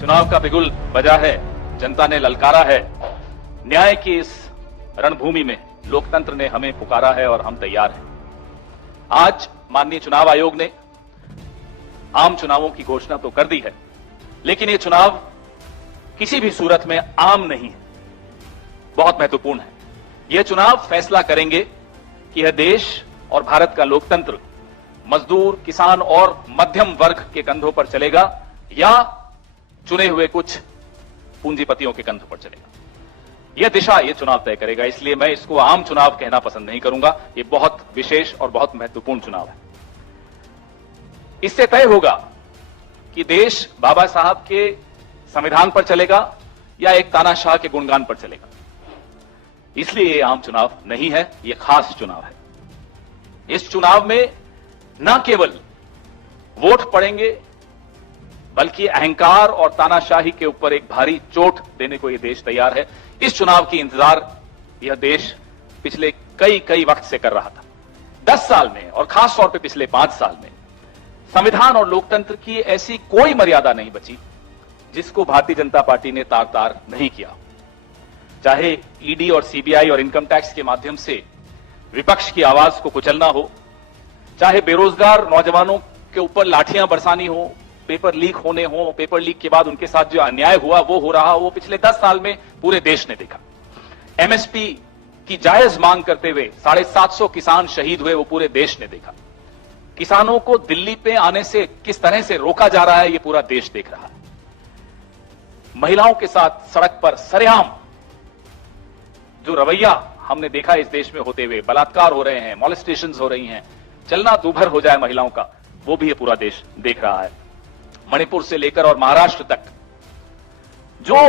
चुनाव का बिगुल बजा है, जनता ने ललकारा है। न्याय की इस रणभूमि में लोकतंत्र ने हमें पुकारा है और हम तैयार हैं। आज माननीय चुनाव आयोग ने आम चुनावों की घोषणा तो कर दी है, लेकिन ये चुनाव किसी भी सूरत में आम नहीं है, बहुत महत्वपूर्ण है। ये चुनाव फैसला करेंगे कि यह देश और भारत का लोकतंत्र मजदूर, किसान और मध्यम वर्ग के कंधों पर चलेगा या चुने हुए कुछ पूंजीपतियों के कंधों पर चलेगा। यह दिशा ये चुनाव तय करेगा। इसलिए मैं इसको आम चुनाव कहना पसंद नहीं करूंगा। ये बहुत विशेष और बहुत महत्वपूर्ण चुनाव है। इससे तय होगा कि देश बाबा साहब के संविधान पर चलेगा या एक तानाशाह के गुणगान पर चलेगा। इसलिए ये आम चुनाव नहीं है, ये खास चुनाव है। इस चुनाव में न केवल वोट पड़ेंगे, बल्कि अहंकार और तानाशाही के ऊपर एक भारी चोट देने को यह देश तैयार है। इस चुनाव की इंतजार यह देश पिछले कई वक्त से कर रहा था। 10 साल में और खास तौर पे पिछले 5 साल में संविधान और लोकतंत्र की ऐसी कोई मर्यादा नहीं बची जिसको भारतीय जनता पार्टी ने तार-तार नहीं किया। चाहे ईडी और सीबीआई और इनकम टैक्स के माध्यम से विपक्ष की आवाज को कुचलना हो, चाहे बेरोजगार नौजवानों के ऊपर लाठियां बरसानी हो, पेपर लीक होने हो, पेपर लीक के बाद उनके साथ जो अन्याय हुआ वो हो रहा, वो पिछले 10 साल में पूरे देश ने देखा। एमएसपी की जायज मांग करते हुए 750 किसान शहीद हुए, वो पूरे देश ने देखा। किसानों को दिल्ली पे आने से किस तरह से रोका जा रहा है, ये पूरा देश देख रहा है। महिलाओं के साथ सड़क पर सरेआम जो रवैया हमने देखा इस देश में होते हुए, बलात्कार हो रहे हैं, मॉलेस्टेशंस हो रही हैं, चलना दूभर हो जाए महिलाओं का, वो भी ये पूरा देश देख रहा है। मणिपुर से लेकर और महाराष्ट्र तक जो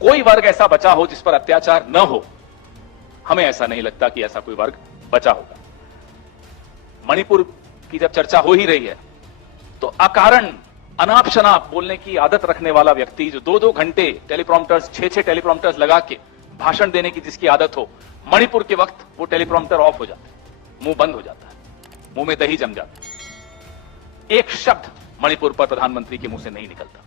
कोई वर्ग ऐसा बचा हो जिस पर अत्याचार न हो, हमें ऐसा नहीं लगता कि ऐसा कोई वर्ग बचा होगा। मणिपुर की जब चर्चा हो ही रही है तो अकारण अनाप शनाप बोलने की आदत रखने वाला व्यक्ति जो 2-2 घंटे टेलीप्रॉम्प्टर्स, 6-6 टेलीप्रॉम्प्टर्स लगा के भाषण देने की जिसकी आदत हो, मणिपुर के वक्त वो टेलीप्रॉम्प्टर ऑफ हो जाता है, मुंह बंद हो जाता है, मुंह में दही जम जाता है। एक शब्द मणिपुर पर प्रधानमंत्री के मुंह से नहीं निकलता।